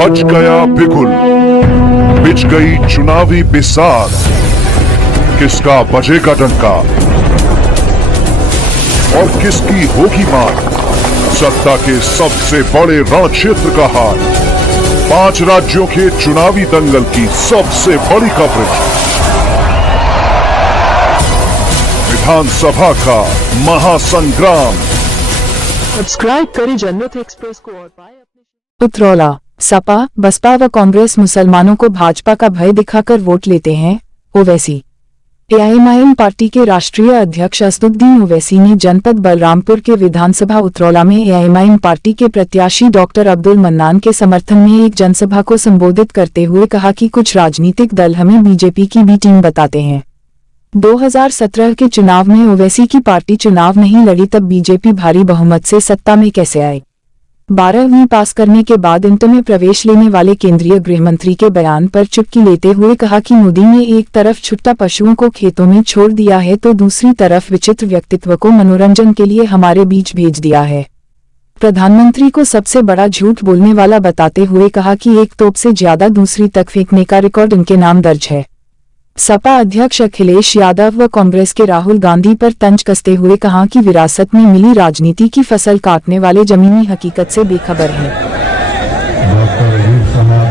बज गया बिगुल, बिछ गई चुनावी बिसार, किसका बजेगा डंका और किसकी होगी मार। सत्ता के सबसे बड़े रण क्षेत्र का हार, 5 राज्यों के चुनावी दंगल की सबसे बड़ी कवरेज, विधानसभा का महासंग्राम। सब्सक्राइब करें जनमत एक्सप्रेस को और पाए अपने उतरौला। सपा, बसपा व कांग्रेस मुसलमानों को भाजपा का भय दिखाकर वोट लेते हैं। ओवैसी। एआईएमआईएम पार्टी के राष्ट्रीय अध्यक्ष असदुद्दीन ओवैसी ने जनपद बलरामपुर के विधानसभा उतरौला में एआईएमआईएम पार्टी के प्रत्याशी डॉक्टर अब्दुल मन्नान के समर्थन में एक जनसभा को संबोधित करते हुए कहा कि कुछ राजनीतिक दल हमें बीजेपी की बी टीम बताते हैं। 2017 के चुनाव में ओवैसी की पार्टी चुनाव नहीं लड़ी, तब बीजेपी भारी बहुमत से सत्ता में कैसे आई। 12वीं पास करने के बाद इंटर में प्रवेश लेने वाले केंद्रीय गृह मंत्री के बयान पर चुटकी लेते हुए कहा कि मोदी ने एक तरफ छुट्टा पशुओं को खेतों में छोड़ दिया है तो दूसरी तरफ विचित्र व्यक्तित्व को मनोरंजन के लिए हमारे बीच भेज दिया है। प्रधानमंत्री को सबसे बड़ा झूठ बोलने वाला बताते हुए कहा कि एक तोप से ज्यादा दूसरी तक फेंकने का रिकॉर्ड इनके नाम दर्ज है। सपा अध्यक्ष अखिलेश यादव व कांग्रेस के राहुल गांधी पर तंज कसते हुए कहा कि विरासत में मिली राजनीति की फसल काटने वाले जमीनी हकीकत से बेखबर हैं। डॉक्टर अयूब साहब,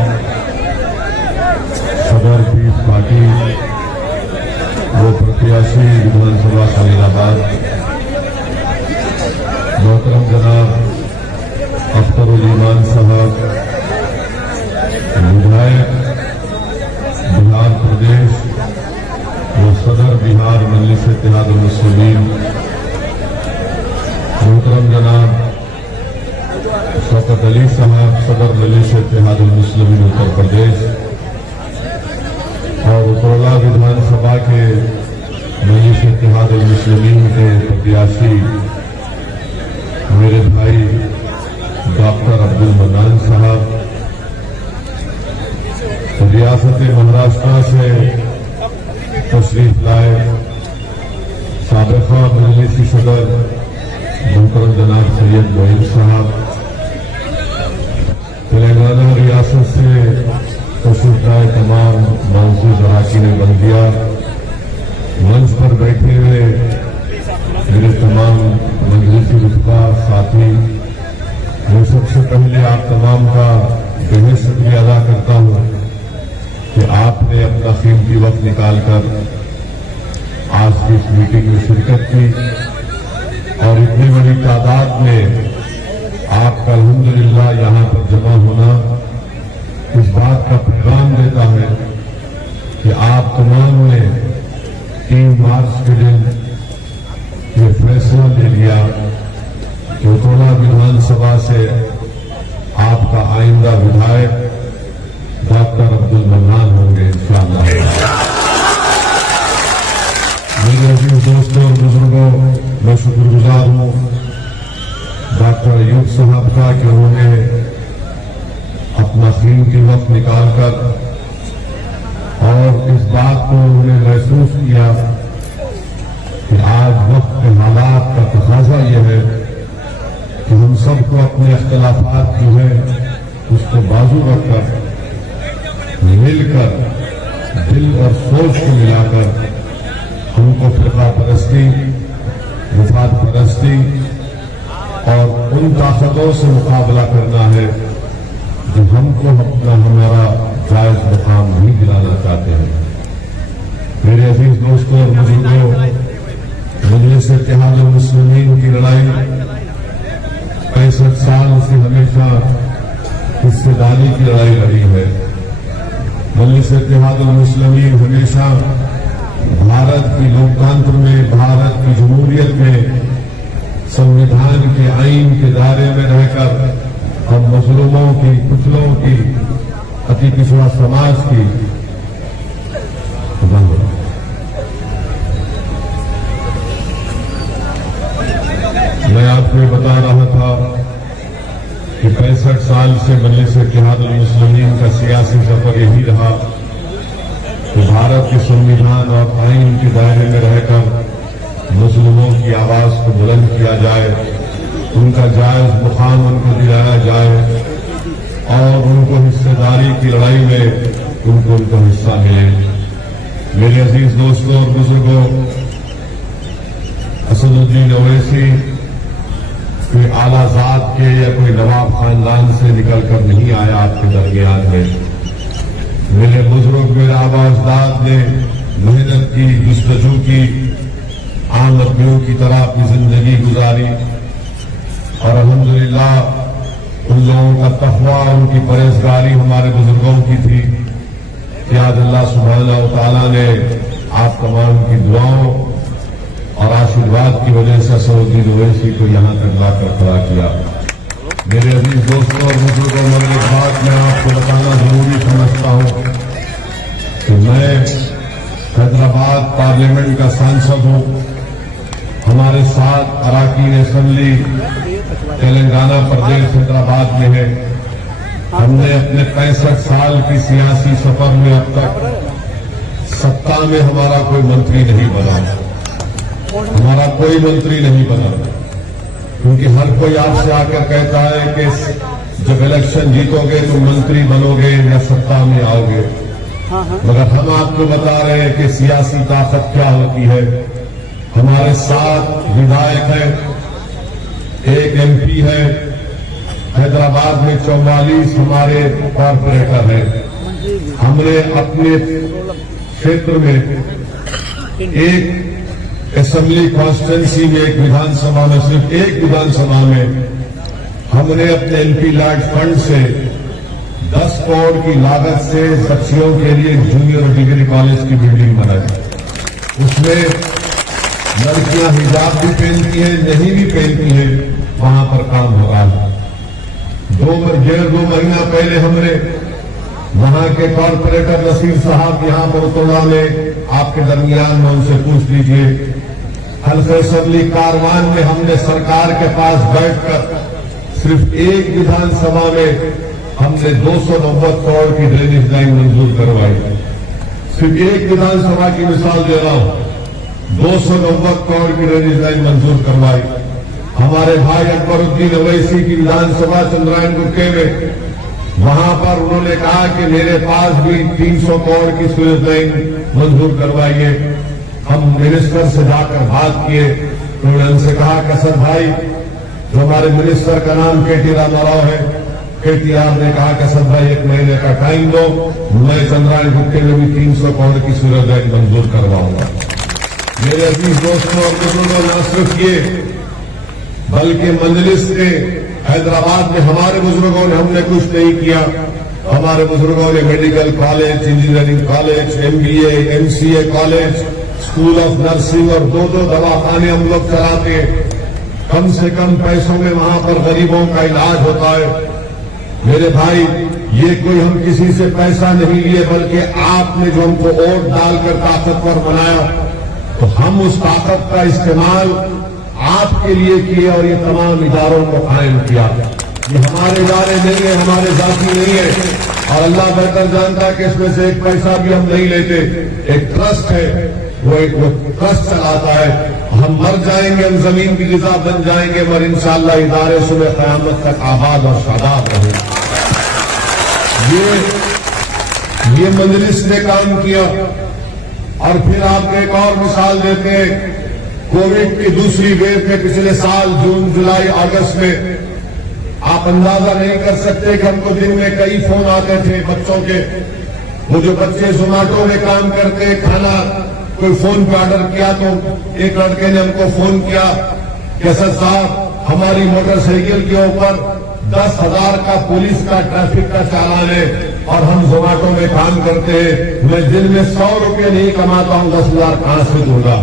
सदर पीस पार्टी वो प्रत्याशी विधानसभा फरीदाबाद, मोहतरम जनाब अख्तरुल ईमान साहब, विधायक बिहार प्रदेश वो सदर बिहार मजलिस इत्तेहादुल मुस्लिमीन, मोहतरम जनाब शौकत अली साहब, सदर मजलिस इत्तेहादुल मुस्लिमीन उत्तर प्रदेश, और उतरौला विधानसभा के मजलिस इत्तेहादुल मुस्लिमीन के प्रत्याशी मेरे भाई डॉक्टर अब्दुल मन्नान साहब, रियासत महाराष्ट्र से तशरीफ लाए साबिक़ा मजलिसी सदर मोहतरम जनाब सैयद मोइन साहब, तेलंगाना रियासत से तशरीफ लाए तमाम मौजूद अराकीन बल्दिया, मंच पर बैठे हुए मेरे तमाम मजलिसी रुतबा साथी, मैं सबसे पहले आप तमाम का बेहद शुक्रिया अदा करता हूँ कि आपने अपना कीमती वक्त निकालकर आज की इस मीटिंग में शिरकत की और इतनी बड़ी तादाद में आपका अल्हम्दुलिल्लाह यहाँ पर जमा होना इस बात का पैगाम देता है कि आप तमाम ने 3 मार्च के दिन ये फैसला ले लिया कि उतरौला विधानसभा से आपका आइंदा विधायक डॉक्टर अब्दुल मन्नान होंगे इंशाअल्लाह। मेरे अजीज दोस्तों और बुजुर्गों, मैं शुक्रगुजार हूँ डॉक्टर अयूब साहब का कि उन्होंने अपना कीमती वक्त निकालकर और इस बात को उन्होंने महसूस किया कि आज वक्त के हालात का तकाजा यह है कि हम सबको अपने अख्तिलाफात जो है उसको बाजू रखकर मिलकर दिल और सोच को मिलाकर हमको फिरका परस्ती, मुफाद परस्ती और उन ताकतों से मुकाबला करना है जो हमको अपना हमारा जायज मुकाम भी दिलाना चाहते हैं। मेरे अजीज दोस्तों और बुजुर्गों, मजलिस इत्तेहादुल मुस्लिमीन की लड़ाई 65 साल से हमेशा हिस्सेदारी की लड़ाई लड़ी है। मजलिस इत्तेहादुल मुस्लिमीन हमेशा भारत की लोकतंत्र में, भारत की जमहूरियत में संविधान के आईन के दायरे में रहकर हम मजलूमों की, कुचलों की, अति पिछड़ा समाज की मैं आपको बता रहा था कि 65 साल से मजलिस इत्तेहादुल मुस्लिमीन का सियासी सफर यही रहा कि भारत के संविधान और आईन के दायरे में रहकर मुस्लिमों की आवाज को बुलंद किया जाए, उनका जायज मुकाम उनको दिलाया जाए और उनको हिस्सा की लड़ाई में उनको हिस्सा मिले। मेरे अजीज दोस्तों और बुजुर्गों, असदुद्दीन ओवैसी कोई आला ज़ात के या कोई नवाब खानदान से निकलकर नहीं आया आपके दरमियान में। मेरे बुजुर्ग, मेरे आबा अजदाद ने मेहनत की, जुस्तजू की, आम आदमियों की तरह अपनी जिंदगी गुजारी और अल्हम्दुलिल्लाह उन लोगों का तक़वा, उनकी परहेज़गारी हमारे बुजुर्गों की थी कि आज अल्लाह सुब्हानहू व तआला ने आप तमाम की दुआओं और आशीर्वाद की वजह से असदुद्दीन ओवैसी को यहां तक लाकर खड़ा किया। मेरे अजीज दोस्तों और बुजुर्गों, मगर एक बात मैं आपको बताना जरूरी समझता हूं कि मैं हैदराबाद पार्लियामेंट का सांसद हूं। हमारे साथ अराकीन असेंबली तेलंगाना प्रदेश हैदराबाद में है। हमने अपने 65 साल की सियासी सफर में अब तक सत्ता में हमारा कोई मंत्री नहीं बना, हमारा कोई मंत्री नहीं बना, क्योंकि हर कोई आपसे आकर कहता है कि जब इलेक्शन जीतोगे तो मंत्री बनोगे या सत्ता में आओगे। मगर हम आपको बता रहे हैं कि सियासी ताकत क्या होती है। हमारे साथ विधायक है, एक एमपी है, हैदराबाद में 44 हमारे कॉर्पोरेटर हैं। हमने अपने क्षेत्र में एक असेंबली कॉन्स्टिट्यूंसी में, एक विधानसभा में, सिर्फ एक विधानसभा में हमने अपने एमपी लैड फंड से 10 करोड़ की लागत से बच्चियों के लिए जूनियर और डिग्री कॉलेज की बिल्डिंग बनाई। उसमें लड़कियां हिजाब भी पहनती हैं, नहीं भी पहनती हैं, वहां पर काम हो रहा है। 1.5-2 महीना पहले हमने वहां के कॉर्पोरेटर नसीर साहब यहां पर उतरा में आपके दरमियान में, उनसे पूछ लीजिए। हल्के असेंबली कारवान में हमने सरकार के पास बैठकर सिर्फ एक विधानसभा में हमने 290 करोड़ की ड्रेनेज लाइन मंजूर करवाई। सिर्फ एक विधानसभा की मिसाल दे रहा हूं, 290 करोड़ की ड्रेनेज लाइन मंजूर करवाई। हमारे भाई अकबरुद्दीन ओवैसी की विधानसभा चंद्रायन गुट्टे में, वहां पर उन्होंने कहा कि मेरे पास भी 300 करोड़ की सीवेज लाइन मंजूर करवाइए। हम मिनिस्टर से जाकर बात किए तो उन्होंने उनसे कहा कि असद भाई, जो हमारे मिनिस्टर का नाम केटी रामाराव है, केटीआर ने कहा कि असद भाई 1 महीने का टाइम दो, मैं चंद्रायन गुट्टे में भी 300 करोड़ की सीवेज लाइन मंजूर करवाऊंगा। मेरे अजीज दोस्तों और बुजुर्गों, न सिर्फ ये बल्कि मजलिस ने हैदराबाद में हमारे बुजुर्गों ने, हमने कुछ नहीं किया, हमारे बुजुर्गों ने medical college, engineering college, MBA, MCA college, school of nursing और 2-2 दवाखाने हम लोग चलाते हैं। कम से कम पैसों में वहां पर गरीबों का इलाज होता है। मेरे भाई, ये कोई हम किसी से पैसा नहीं लिए, बल्कि आपने जो हमको वोट डालकर ताकतवर बनाया, तो हम उस ताकत का इस्तेमाल आपके लिए किए और ये तमाम इदारों को कायम किया। ये हमारे इदारे नहीं है, हमारे जाति नहीं है, और अल्लाह बेहतर जानता है कि इसमें से एक पैसा भी हम नहीं लेते। एक ट्रस्ट है, वो ट्रस्ट चलाता है। हम मर जाएंगे, हम जमीन की गिजा बन जाएंगे, मगर इंशाअल्लाह इदारे सुबह क़यामत तक आबाद और शादाब रहेंगे। ये मजलिस ने काम किया। और फिर आपको एक और मिसाल देते हैं, कोविड की दूसरी वेव में पिछले साल जून, जुलाई, अगस्त में आप अंदाजा नहीं कर सकते कि हमको दिन में कई फोन आते थे बच्चों के। वो जो बच्चे जोमेटो में काम करते, खाना कोई फोन पे ऑर्डर किया तो एक लड़के ने हमको फोन किया कि असद साहब, हमारी मोटरसाइकिल के ऊपर 10,000 का पुलिस का ट्रैफिक का चालान है और हम जोमेटो में काम करते हैं, मैं दिन में 100 रुपये नहीं कमाता हूं, 10,000 कहां से दूंगा।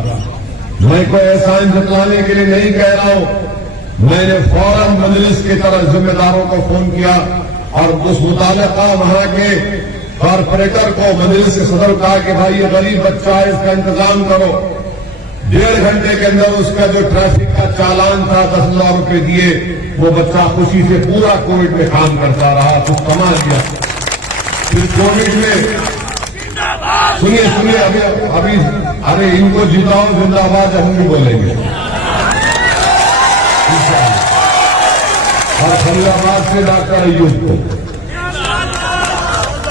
मैं कोई एहसान जतलाने के लिए नहीं कह रहा हूं। मैंने फौरन मजलिस की तरफ जिम्मेदारों को फोन किया और उस मुताबिक वहां के कॉर्पोरेटर को, मजलिस के सदर को कहा कि भाई ये गरीब बच्चा है, इसका इंतजाम करो। 1.5 घंटे के अंदर उसका जो ट्रैफिक का चालान था 10,000 रुपये दिए, वो बच्चा खुशी से पूरा कोविड में काम करता रहा, कुछ कमा दिया। फिर कोविड में सुनिए अभी अरे इनको जिताओ जिंदाबाद हम भी बोलेंगे। और फरीदाबाद से डॉक्टर अय्यूब को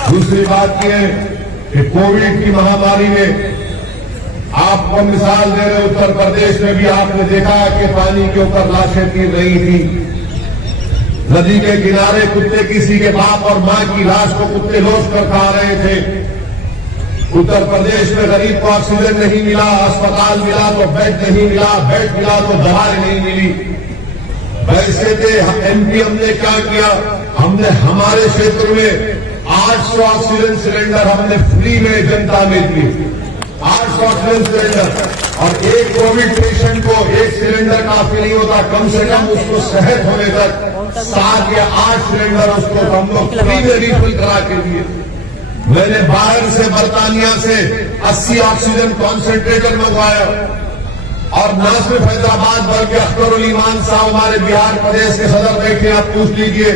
दूसरी बात यह है कि कोविड की महामारी में आपको मिसाल दे रहे, उत्तर प्रदेश में भी आपने देखा कि पानी के ऊपर लाशें गिर रही थी। नदी के किनारे कुत्ते किसी के बाप और मां की लाश को कुत्ते लोच कर खा रहे थे। उत्तर प्रदेश में गरीब को ऑक्सीजन नहीं मिला, अस्पताल मिला तो बेड नहीं मिला, बेड मिला तो दवाई नहीं मिली। वैसे थे एमपीएम ने क्या किया, हमने हमारे क्षेत्र में 800 ऑक्सीजन सिलेंडर हमने फ्री में जनता में दिए। 800 ऑक्सीजन सिलेंडर, और एक कोविड पेशेंट को एक सिलेंडर काफी नहीं होता, कम से कम उसको सेहत होने तक 7 या 8 सिलेंडर उसको हम लोग फ्री में रिफिल करा के दिए। मैंने बाहर से बर्तानिया से 80 ऑक्सीजन कॉन्सेंट्रेटर मंगवाया, और ना सिर्फ हैदराबाद बल्कि अख्तर ईमान साहब हमारे बिहार प्रदेश के सदर बैठे, आप पूछ लीजिए,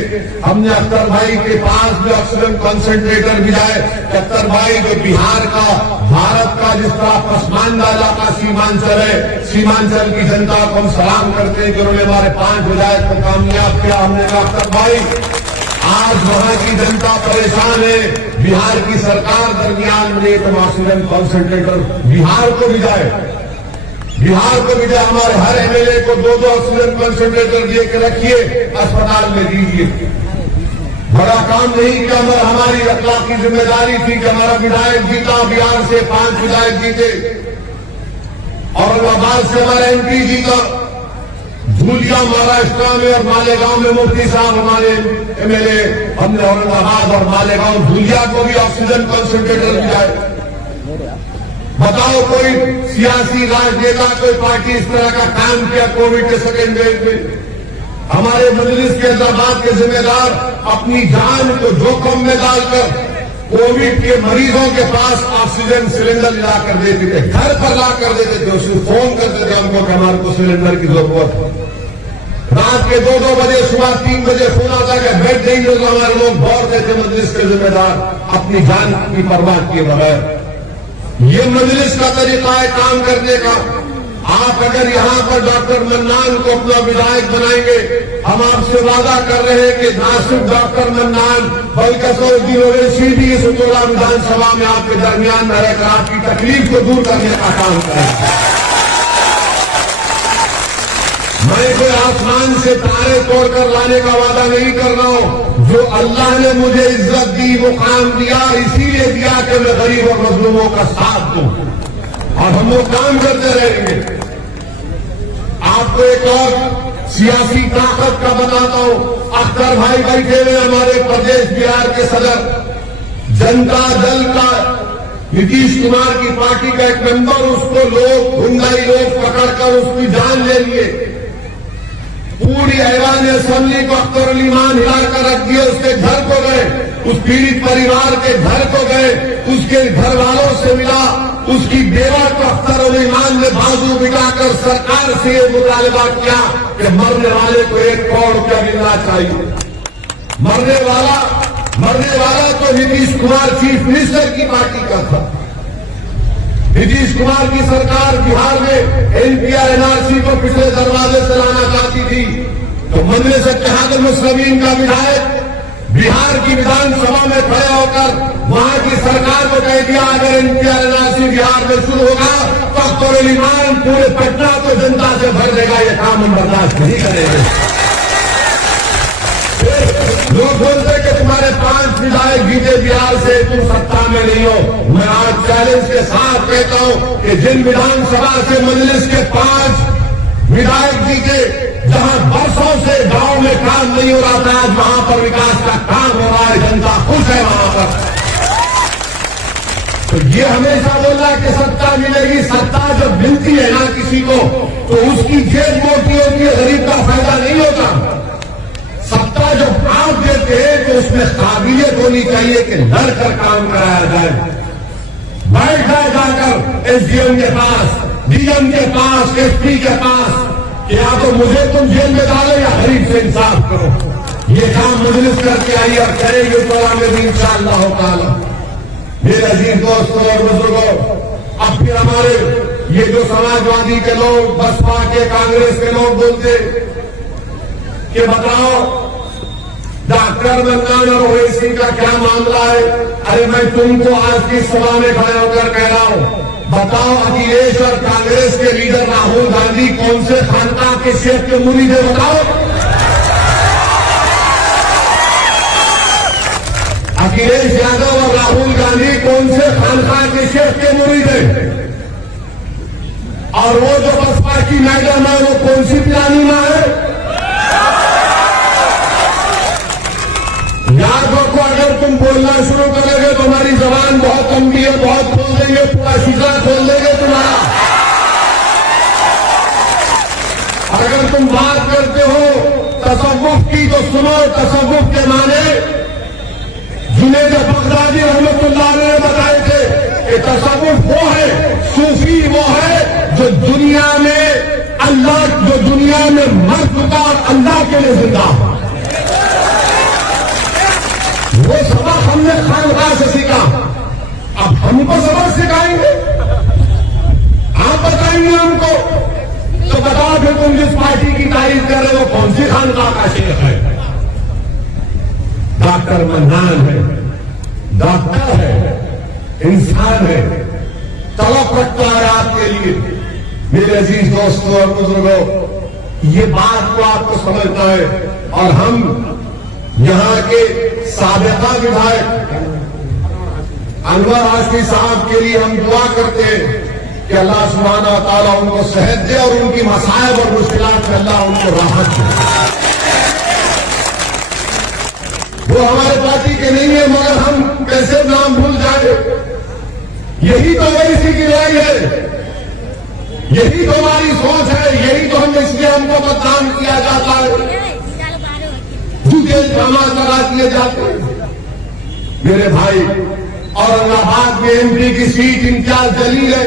हमने अख्तर भाई के पास भी ऑक्सीजन कॉन्सेंट्रेटर भिजाए। अख्तर भाई जो बिहार का, भारत का जिस तरह पसमानदा इलाका सीमांचल है, सीमांचल की जनता को हम सलाम करते हैं कि उन्होंने हमारे 5 विधायक को कामयाब किया। हमने कहा अख्तर भाई, आज वहां की जनता परेशान है, बिहार की सरकार दरमियान में तो ऑक्सीजन कॉन्सेंट्रेटर बिहार को भिजाए, बिहार को भी हमारे हर एमएलए को 2-2 ऑक्सीजन कंसंट्रेटर दे के रखिए, अस्पताल में दीजिए। बड़ा काम नहीं किया, मगर हमारी अखलाकी जिम्मेदारी थी कि हमारा विधायक जीता, बिहार से 5 विधायक जीते, औरंगाबाद से हमारा एमपी जीता, धूलिया महाराष्ट्र में और मालेगांव में मुफ्ती साहब हमारे एमएलए, हमने औरंगाबाद और मालेगांव धूलिया को भी ऑक्सीजन कंसंट्रेटर दिया। बताओ कोई सियासी राजनेता, कोई पार्टी इस तरह का काम किया कोविड के सेकेंड वेव में? हमारे मजलिस के हैदराबाद के जिम्मेदार अपनी जान को जोखिम में डालकर कोविड के मरीजों के पास ऑक्सीजन सिलेंडर ला कर देते थे, घर पर ला कर देते थे, उसको फोन करते थे हमको कि हमारे को सिलेंडर की जरूरत है। रात के 2-2 बजे, सुबह 3 बजे फोन आता कि बेड नहीं मिल रहा, हमारे लोग दौड़ते थे मजलिस के जिम्मेदार अपनी जान की परवाह किए बगैर। ये मजलिस का तरीका है काम करने का। आप अगर यहाँ पर डॉक्टर मन्नान को अपना विधायक बनाएंगे, हम आपसे वादा कर रहे हैं कि ना सिर्फ डॉक्टर मन्नान बल्कि सऊदी ओवैसी भी इस उतोला विधानसभा में आपके दरमियान में रहकर आपकी तकलीफ को दूर करने का काम करेंगे। मैं कोई आसमान से तारे तोड़कर लाने का वादा नहीं कर रहा हूं। जो अल्लाह ने मुझे इज्जत दी, मुकाम दिया, इसीलिए दिया कि मैं गरीब और मजलूमों का साथ दूं, और हम लोग काम करते रहेंगे। आपको एक और सियासी ताकत का बताता हूं। अख्तर भाई बैठे हुए हमारे प्रदेश बिहार के सदर, जनता दल का नीतीश कुमार की पार्टी का एक मेंबर, उसको लोग गुंडाई लोग पकड़कर उसकी जान ले लिए। पूरी ऐवान असेंबली को अख्तर ईमान हिलाकर रख दिया। उसके घर को गए, उस पीड़ित परिवार के घर को गए, उसके घर वालों से मिला, उसकी बेवा को अख्तर ईमान ने बाजू बिठाकर सरकार से ये मुतालबा किया कि मरने वाले को 1 करोड़ रुपया मिलना चाहिए। मरने वाला तो नीतीश कुमार चीफ मिनिस्टर की पार्टी का था। नीतीश कुमार की सरकार बिहार में एनपीआर एनआरसी को पिछले दरवाजे से लाना चाहती थी, तो मजलिस इत्तेहादुल मुस्लिमीन का विधायक बिहार की विधानसभा में खड़े होकर वहां की सरकार को कह दिया, अगर एनपीआर एनआरसी बिहार में शुरू होगा तो अख्तर ईमान पूरे पटना को जनता से भर देगा, ये काम हम बर्दाश्त नहीं करेंगे। लोग बोलते कि तुम्हारे 5 विधायक जीते बिहार से, तुम सत्ता में नहीं हो। मैं आज चैलेंज के साथ कहता हूं कि जिन विधानसभा से मजलिस के 5 विधायक जीते, जहां वर्षों से गांव में काम नहीं हो रहा था, आज वहां पर विकास का काम हो रहा है, जनता खुश है वहां पर। तो ये हमेशा बोलना कि सत्ता मिलेगी, सत्ता जब मिलती है ना किसी को, तो उसकी जेब मोटी होती है, गरीब का फायदा नहीं होता। सत्ता जब आप देते हैं तो उसमें काबिलियत होनी चाहिए कि लड़कर काम कराया जाए। बैठ जाए जाकर एसडीएम के पास, डीएम के पास, एसपी के पास, कि या तो मुझे तुम जेल में डालो या गरीब से इंसाफ करो। ये काम मजलिस करके आई और करेंगे तो में भी इंशाअल्लाह ताला। मेरे अजीज दोस्तों और बुजुर्गों, अब फिर हमारे ये जो समाजवादी के लोग, बसपा के, कांग्रेस के लोग बोलते कि बताओ डॉक्टर मन्नान और ओवैसी का क्या मामला है? अरे मैं तुमको आज की सभा में खड़े होकर कह रहा हूं, बताओ अखिलेश और कांग्रेस के लीडर राहुल गांधी कौन से खानका के शेख के मुरीद है? बताओ। अखिलेश यादव और राहुल गांधी कौन से खानका के शेख के मुरीद है? और वो जो बसपा की मैडम है वो कौन सी पिलानी मां है? याद रखो, अगर तुम बोलना शुरू करोगे तो हमारी जबान बहुत लंबी है, बहुत खोल देंगे, पूरा शीशा खोल देंगे तुम्हारा। अगर तुम बात करते हो तसव्वुफ की तो सुनो, तसव्वुफ के माने जुनैद बगदादी रहमतुल्लाह ने बताए थे कि तसव्वुफ वो है, सूफी वो है जो दुनिया में अल्लाह, जो दुनिया में मर चुका और अल्लाह के लिए जिंदा हो। वो सबक हमने खानकाह से सीखा, अब हमको सबक सिखाएंगे, आप बताएंगे हमको। तो बताओ फिर तुम जिस पार्टी की तारीफ कर रहे हो कौन सी खानकाह का शेख है? डॉक्टर मन्नान है, डॉक्टर है, इंसान है, तलब रखता है आपके लिए। मेरे अजीज दोस्तों और बुजुर्गों, ये बात को आपको समझना है। और हम यहां के साबिका विधायक अनवर आशफी साहब के लिए हम दुआ करते हैं कि अल्लाह सुब्हानहू व तआला उनको सेहत दे और उनकी मसाइब और मुश्किलात में अल्लाह उनको राहत दे। वो हमारे पार्टी के नहीं है, मगर हम कैसे नाम भूल जाए? यही तो ओवैसी की लड़ाई है, यही तो हमारी सोच है, यही तो हम इसलिए हमको मतदान किया जाता है, झूठे ड्रामा करा दिए जाते हैं। मेरे भाई, औरंगाबाद में एमपी की सीट इम्तियाज जलील है।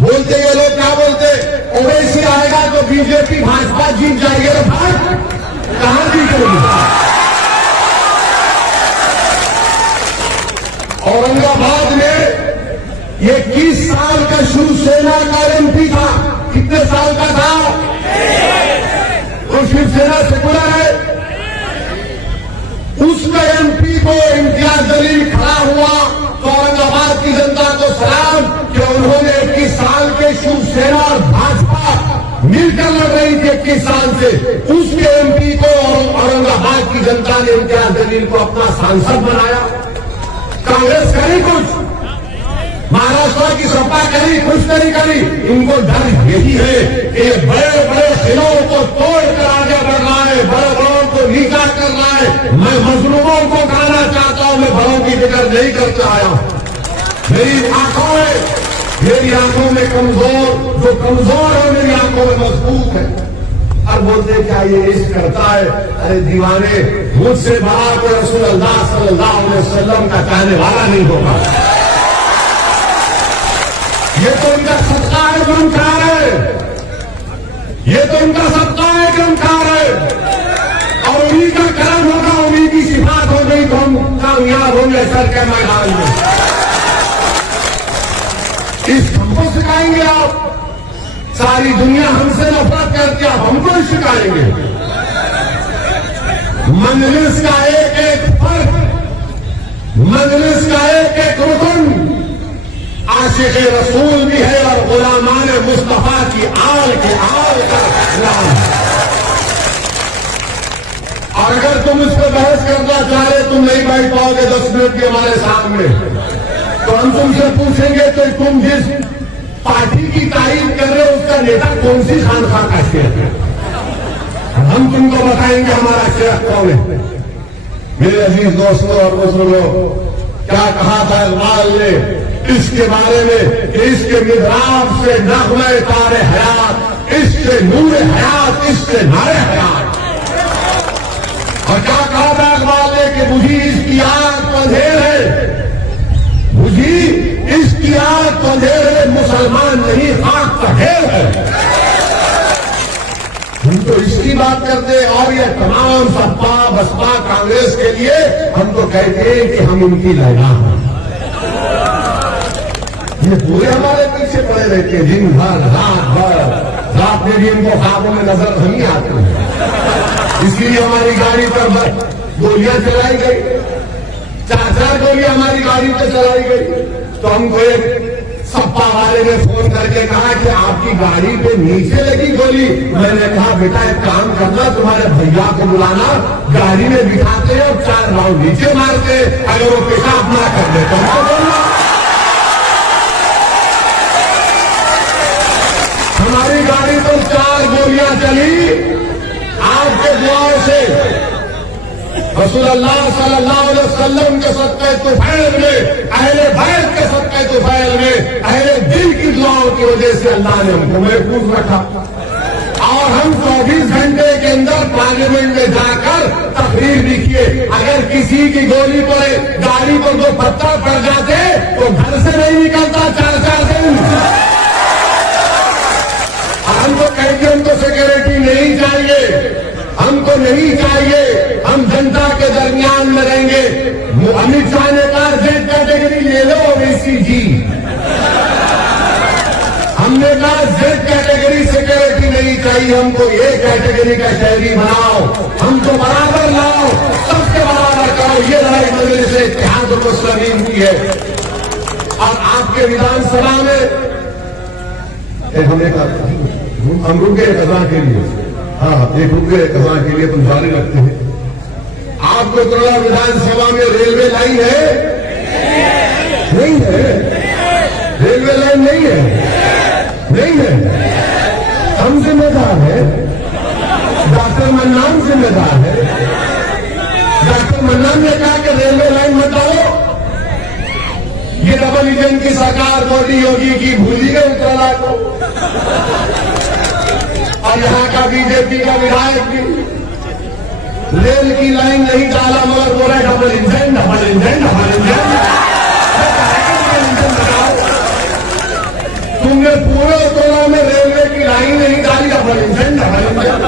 बोलते ये लोग क्या बोलते, ओवैसी आएगा तो बीजेपी भाजपा जीत जाएगी। अरे भाई, कहां जीतेगी? औरंगाबाद में 21 साल का शिवसेना का एमपी था। कितने साल का था? तो शिवसेना सेकुलर है, उसका एमपी को इम्तियाज जलील खड़ा हुआ तो औरंगाबाद की जनता को सलाम कि उन्होंने 21 साल के शिवसेना और भाजपा मिलकर लड़ रही थी 21 साल से, उसके एमपी को औरंगाबाद की जनता ने इम्तियाज जलील को अपना सांसद बनाया। कांग्रेस करी कुछ, महाराष्ट्र की सपा करी, कुछ नहीं करी। इनको डर यही है कि बड़े बड़े खिलों को तोड़कर आगे बढ़ रहा है, बड़े बड़ों को नीचा कर रहा है। मैं मजलूमों को गाना चाहता हूं, मैं बड़ों की फिक्र नहीं करता आया हूं। मेरी आंखों में कमजोर, जो कमजोर है मेरी आंखों में मजबूत है। और बोलते क्या ये इश्क करता है? अरे दीवाने, मुझसे बड़ा कोई रसूल अल्लाह सल्लल्लाहु अलैहि वसल्लम का चाहने वाला नहीं होगा। ये तो उनका सदका है जो हम खा रहे हैं, ये तो उनका सदका है जो हम खा रहे हैं। और उन्हीं का करम होगा, उन्हीं की सिफात हो गई तो हम कामयाब होंगे सर के मैदान में। इस हमको सिखाएंगे आप? सारी दुनिया हमसे नफरत करके आप हमको सिखाएंगे? मजलिस का एक एक फर्क, मजलिस का एक एक रुकन आशिक रसूल भी है और गुलामान मुस्तफा की आल के आल का नाम। और अगर तुम इस पर बहस करना चाह रहे, तुम नहीं बैठ पाओगे 10 मिनट के हमारे सामने, तो हम तुमसे पूछेंगे तो तुम जिस पार्टी की तारीफ कर रहे हो उसका नेता कौन सी खानकाह का शेख है? हम तुमको बताएंगे हमारा शेख कौन है। मेरे अजीज दोस्तों और बुजुर्गों, क्या कहा था इकबाल ने इसके बारे में कि इसके मिहराब से नग़्मे तारे हयात, इसके नूर हयात, इसके नारे हयात। और क्या कहा था इकबाल ने कि बुझी इसकी आग तो अंधेर है, बुझी इसकी आग तो अंधेर है, मुसलमान नहीं खाक का ढेर है। हम तो इसकी बात करते और ये तमाम सपा बसपा कांग्रेस के लिए हम तो कहते हैं कि हम इनकी लैला हैं। ये पूरे हमारे पीछे पड़े रहते हैं दिन भर रात भर, रात में भी इनको ख्वाबों में नजर नहीं आती है। इसलिए हमारी गाड़ी पर गोलियां चलाई गई, 4 गोलियां हमारी गाड़ी पे चलाई गई। तो हमको एक सपा वाले ने फोन करके कहा कि आपकी गाड़ी पे नीचे लगी गोली। मैंने कहा बेटा एक काम करना, तुम्हारे भैया को बुलाना, गाड़ी में बिठाते और 4 राउंड नीचे मारते, अगर वो पेशाब ना कर दे तो हमको बोलना। हमारी गाड़ी तो 4 गोलियां चली आपके दुआओं से। रसूलुल्लाह सल्लल्लाहु अलैहि वसल्लम के सदक़े तुफैल में, अहले बैत के सदक़े तुफैल में, अहले दिल की दुआओं की वजह से अल्लाह ने हमको महफूज रखा। और हम 24 घंटे के अंदर पार्लियामेंट में जाकर तकरीर भी किए। अगर किसी की गोली पर गाड़ी पर 2 पत्थर पड़ जाते तो घर से नहीं निकलता 4 दिन। हमको कहेंगे हमको सिक्योरिटी नहीं चाहिए, हमको नहीं चाहिए, हम जनता के दरमियान में रहेंगे। अमित शाह ने कहा जेड कैटेगरी ले लो ओवैसी जी। हमने कहा जेड कैटेगरी सिक्योरिटी नहीं चाहिए, हमको ये कैटेगरी का शहरी बनाओ, हमको बराबर लाओ, सबके बराबर करो। ये लड़ाई मजलिस इत्तेहाद मुस्लिमीन की है। और आपके विधानसभा में हम रुक गए कजा के लिए, हाँ एक रुक गए कजा के लिए, तुम जारी रखते हैं। आपको कोरोना विधानसभा में रेलवे लाइन है? नहीं है, रेलवे लाइन नहीं है, नहीं है। हम जिम्मेदार है, डॉक्टर मन्नान जिम्मेदार है। डॉक्टर मन्नान ने कहा कि रेलवे लाइन बताओ। ये डबल इंजन की सरकार मोदी योगी की भूली गई उत्तराला को। और यहाँ का बीजेपी का विधायक भी रेल की लाइन नहीं डाला, मगर बोला double engine double engine double engine. तुमने पूरे उत्तराला में रेलवे की लाइन नहीं डाली, डबल इंजन डबल इंजन।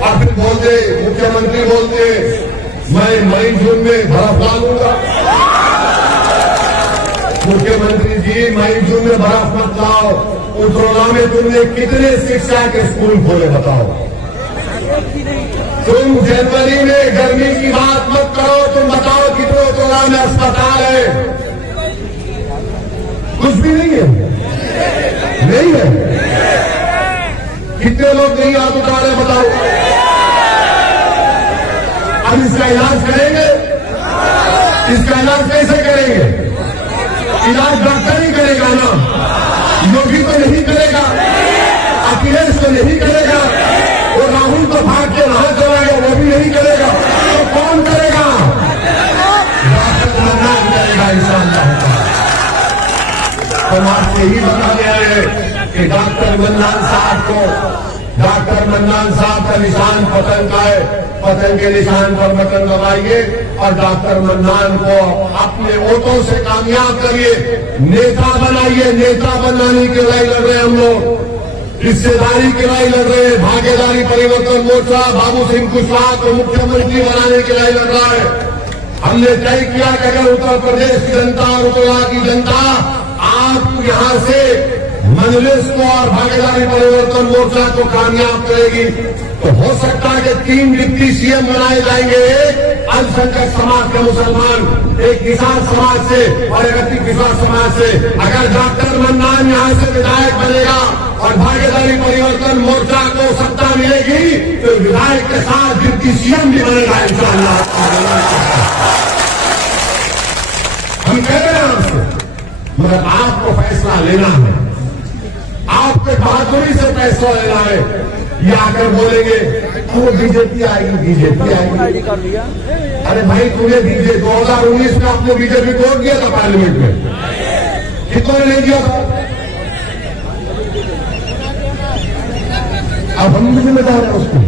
और फिर बोलते मुख्यमंत्री बोलते मैं मई जून में बर्फ डालूंगा। मुख्यमंत्री जी मई जून में बर्फ मत लाओ, उत्तराला में तुमने कितने शिक्षा के स्कूल खोले बताओ। तुम जनवरी में गर्मी की बात मत करो, तुम बताओ कितने उत्तराला में अस्पताल है? कुछ भी नहीं है, नहीं है। कितने लोग नहीं हाथ उठा रहे बताओ। अब इसका इलाज करेंगे, इसका इलाज कैसे करेंगे? इलाज डॉक्टर ही करेगा ना, योगी तो नहीं करेगा, अखिलेश तो नहीं करेगा, वो राहुल तो भाग के वहां चला गया, वो भी नहीं करेगा। तो कौन करेगा? डॉक्टर मन्नान करेगा इंशाअल्लाह। हम आपसे यही बता गया है कि डॉक्टर मन्नान साहब को, डॉक्टर मन्नान साहब का निशान पतंग का है, पतंग के निशान पर बटन दबाइए और डॉक्टर मन्नान को अपने वोटों से कामयाब करिए, नेता बनाइए। नेता बनाने की लड़ाई लड़ रहे हैं हम लोग, हिस्सेदारी की लड़ाई लड़ रहे हैं। भागीदारी परिवर्तन मोर्चा बाबू सिंह कुशवाहा को मुख्यमंत्री बनाने की लड़ाई लड़ रहा है। हमने तय किया कि अगर उत्तर प्रदेश की जनता और उत्तराला की जनता आप यहां से मजलिस को और भागीदारी परिवर्तन मोर्चा को कामयाब करेगी तो हो सकता है कि 3 डिप्टी सीएम बनाए जाएंगे। एक अल्पसंख्यक समाज के मुसलमान, एक किसान समाज से और एक किसान समाज से। अगर डॉक्टर मन्नान यहां से विधायक बनेगा और भागीदारी परिवर्तन मोर्चा को सत्ता मिलेगी तो विधायक के साथ डिप्टी सीएम भी बनेगा इंशाअल्लाह। हम कह रहे हैं आपसे, मगर आपको फैसला लेना है, आपके बहादुरी से फैसला लेना है। ये आकर बोलेंगे वो बीजेपी आएगी, बीजेपी आएगी। अरे भाई तुम्हें बीजेपी 2019 में आपने बीजेपी को वोट दिया था पार्लियामेंट में, कितनों ने नहीं दिया था? अब हम भी जिम्मेदार है उसको।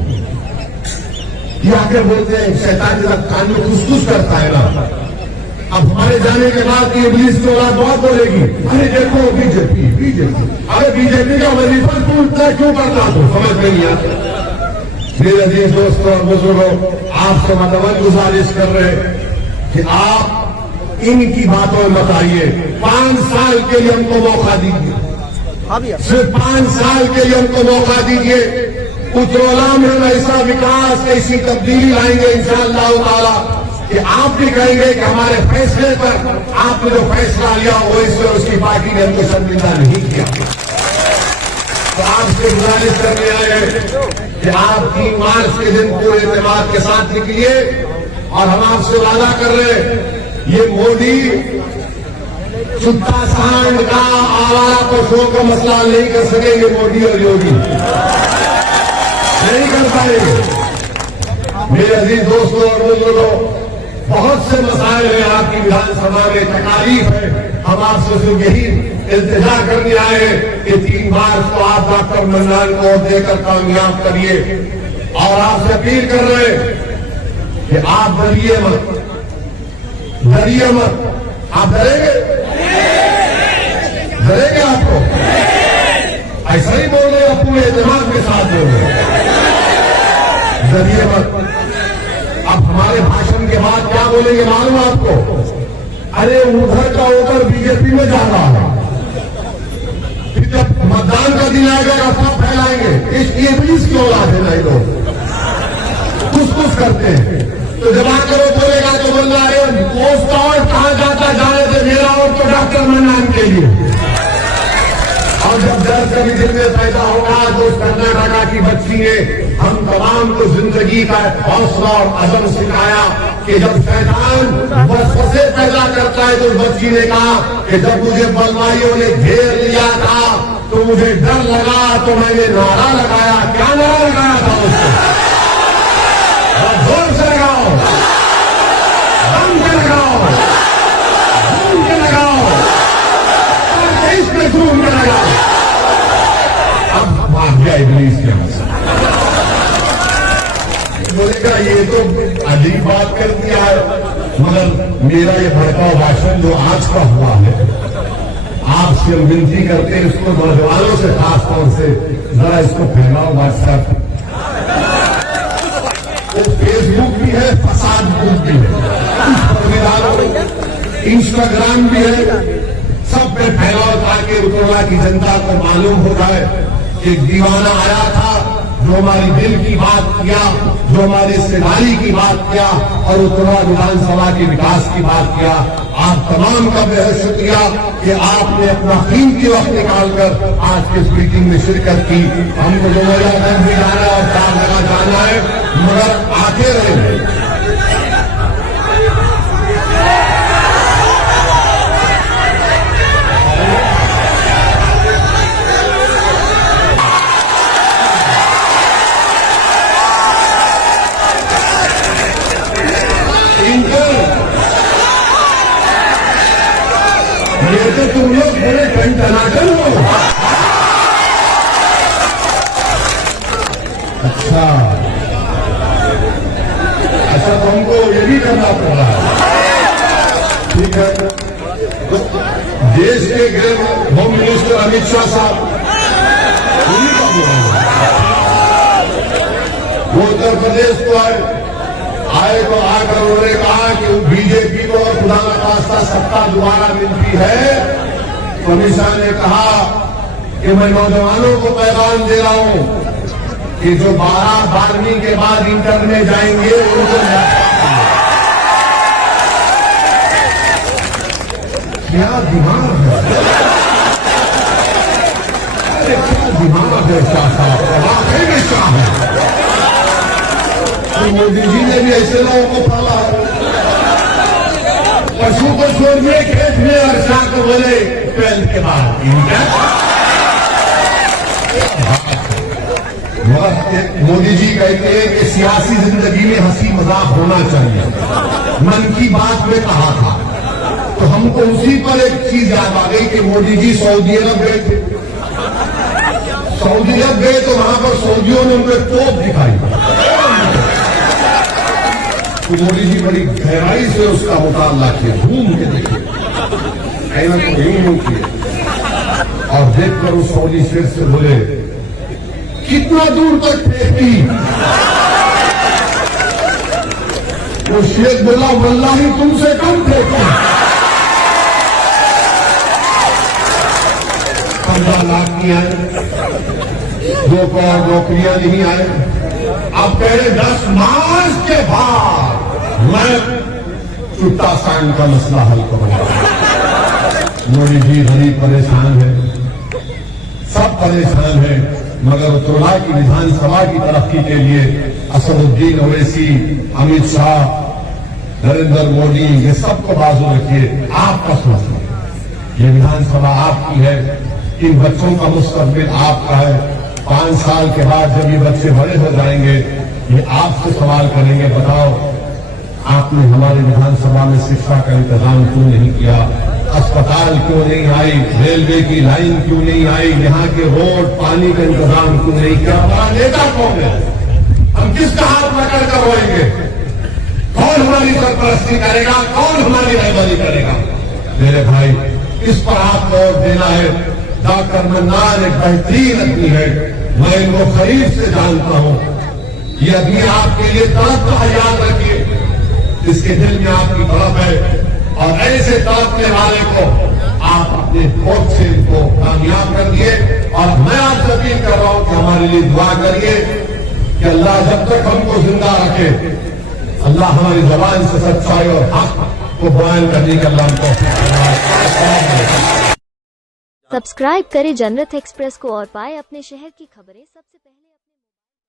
ये आकर बोलते हैं शैतान जब कान में खुशखुश करता है ना, अब हमारे जाने के बाद ये इब्लीस की औलाद बहुत बोलेगी अरे देखो बीजेपी बीजेपी। अरे बीजेपी का वजीफा तू इतना क्यों करता तो समझ नहीं आता। मेरे अजीज दोस्तों और बुजुर्गों, आपसे मतलब गुजारिश कर रहे कि आप इनकी बातों में मत आइए। 5 साल के लिए हमको मौका दीजिए, सिर्फ 5 साल के लिए हमको मौका दीजिए। उतरौला में हम ऐसा विकास, ऐसी तब्दीली लाएंगे इंशाअल्लाह ताला कि आप भी कहेंगे कि हमारे फैसले पर आपने जो फैसला लिया वो इसमें उसकी पार्टी ने हमको शर्मिंदा नहीं किया। तो आपसे गुजारिश करने आए हैं कि आप 3 मार्च के दिन पूरे एतमाद के साथ निकलिए और हम आपसे वादा कर रहे हैं, ये मोदी छुट्टा सांड का आवारा पशुओं का मसला नहीं कर सकेंगे। मोदी और योगी नहीं कर पाएंगे। मेरे अजीज दोस्तों और बुजुर्गों, बहुत से मसाइल हैं आपकी विधानसभा में, तकालीफ है। हम आपसे सिर्फ यही इल्तिजा करने आए हैं कि 3 मार्च को आप डॉक्टर मन्नान को देकर कामयाब करिए और आपसे अपील कर रहे हैं कि आप डरिए मत, डरिए मत। आप डरेंगे? डरेंगे आपको? ऐसा ही बोल रहे हैं, पूरे एतमाद के साथ बोल रहे हैं, डरिए मत। अब हमारे भाषण के बाद क्या बोलेंगे मालूम आपको? अरे उधर का उधर बीजेपी में जा रहा है, फिर जब मतदान का दिन आएगा अफवाह फैलाएंगे। ये पुलिस की औलाद है ना, ये लोग कुछ करते हैं। तो जब आकर वो बोलेगा तो बोल रहा है पोस्ट और कहां जाता जाने थे, मेरा और तो डॉक्टर मन्नान के लिए। और जब दर्द कभी दिल में पैदा होगा तो उस कर्नाटका की बच्ची ने हम तमाम को जिंदगी का हौसला और अज़म सिखाया कि जब शैतान वसवसे पैदा करता है तो उस बच्ची ने कहा कि जब मुझे बलवाइयों ने घेर लिया था तो मुझे डर लगा तो मैंने नारा लगाया। क्या नारा लगाया था उसको? जोर से लगाओ, दम के लगाओ, घूम के लगाओ, देश में घूम के लगाओ। अब भाग गया इब्लीस के यहाँ से। बोलेगा ये तो अजीब बात कर दिया है, मगर मेरा ये भड़काऊ भाषण जो आज का हुआ है, आपसे हम विनती करते हैं इसको नौजवानों से खासतौर से जरा इसको फैलाओ। व्हाट्सएप, वो फेसबुक भी है, फसाद बुक भी है, उस पर भी डालो, इंस्टाग्राम भी है, सब पे फैलाओ ताकि उत्तरला की जनता को मालूम हो जाए कि एक दीवाना आया था जो हमारी दिल की बात किया, जो हमारी हिस्सेदारी की बात किया और उत्तरला विधानसभा के विकास की बात किया। आप तमाम का बेहद शुक्रिया कि आपने अपना कीमती वक्त निकालकर आज के इस मीटिंग में शिरकत की। हमको डुमरियागंज भी जाना है और 4 जगह जाना है, मगर आते रहे। ये तो तुम लोग बड़े टनाटन हो। अच्छा, तो हमको ये भी करना पड़ रहा है। ठीक है, तो देश के गृह होम मिनिस्टर अमित शाह साहब उन्हीं का बोल वो उत्तर प्रदेश को आए तो आकर उन्होंने कहा कि बीजेपी को खुदा न खास्ता सत्ता दोबारा मिलती है तो अमित शाह ने कहा कि मैं नौजवानों को पैगाम दे रहा हूं कि जो 12वीं के बाद इंटर में जाएंगे उनको क्या दिमाग है, अरे क्या दिमाग है शाह साहब, वाकई में शाह है। तो मोदी जी ने भी ऐसे लोगों को पाला है, पशु को छोड़िए खेत में और शाह को बोले 12th के बाद मोदी जी कहते हैं कि सियासी जिंदगी में हंसी मजाक होना चाहिए। मन की बात में कहा था तो हमको उसी पर एक चीज याद आ गई कि मोदी जी सऊदी अरब गए थे। सऊदी अरब गए तो वहां पर सऊदियों ने उनको तोप दिखाई तो मोदी जी बड़ी गहराई से उसका मुताला किया, घूम के देखे, कहना तो यही किए और देखकर उस सऊदी शेर से बोले कितना दूर तक फेंकती? वो शेख बोला वल्लाही तुमसे कम फेंकी। 15 लाख की है दो करोड़ नौकरियां नहीं आए। अब पहले 10 मार्च के बाद मैं चुट्टा सांड का मसला हल करूंगा। मोदी जी गरीब परेशान है, सब परेशान है, मगर उत्तरला की विधानसभा की तरक्की के लिए असदुद्दीन ओवैसी, अमित शाह, नरेंद्र मोदी, ये सबको बाजू रखिए। आपका सोचिए, ये विधानसभा आपकी है, इन बच्चों का मुस्तकबिल आपका है। 5 साल के बाद जब ये बच्चे बड़े हो जाएंगे, ये आपसे सवाल करेंगे, बताओ आपने हमारी विधानसभा में शिक्षा का इंतजाम क्यों नहीं किया, अस्पताल क्यों नहीं आई, रेलवे की लाइन क्यों नहीं आई, यहाँ के रोड पानी का इंतजाम क्यों नहीं किया। हमारा नेता कौन है? हम किसका हाथ पकड़ कर रोएंगे? कौन हमारी सरपरस्ती करेगा? कौन हमारी रहबरी करेगा? मेरे भाई, इस पर आपको वोट देना है। डॉक्टर मन्नान एक बेहतरीन आदमी है, मैं इनको करीब से जानता हूं। ये आदमी आपके लिए तड़पता है, याद रखिए, इसके दिल में आपकी तड़प है, और ऐसे तड़पने वाले को आप अपने वोट से इनको कामयाब कर दिए। और मैं आपसे अपील कर रहा हूं कि हमारे लिए दुआ करिए कि अल्लाह जब तक हमको जिंदा रखे, अल्लाह हमारी जबान से सच्चाई और हक को बयान करने का अल्लाह हमको। सब्सक्राइब करें जनरत एक्सप्रेस को और पाए अपने शहर की खबरें सबसे पहले।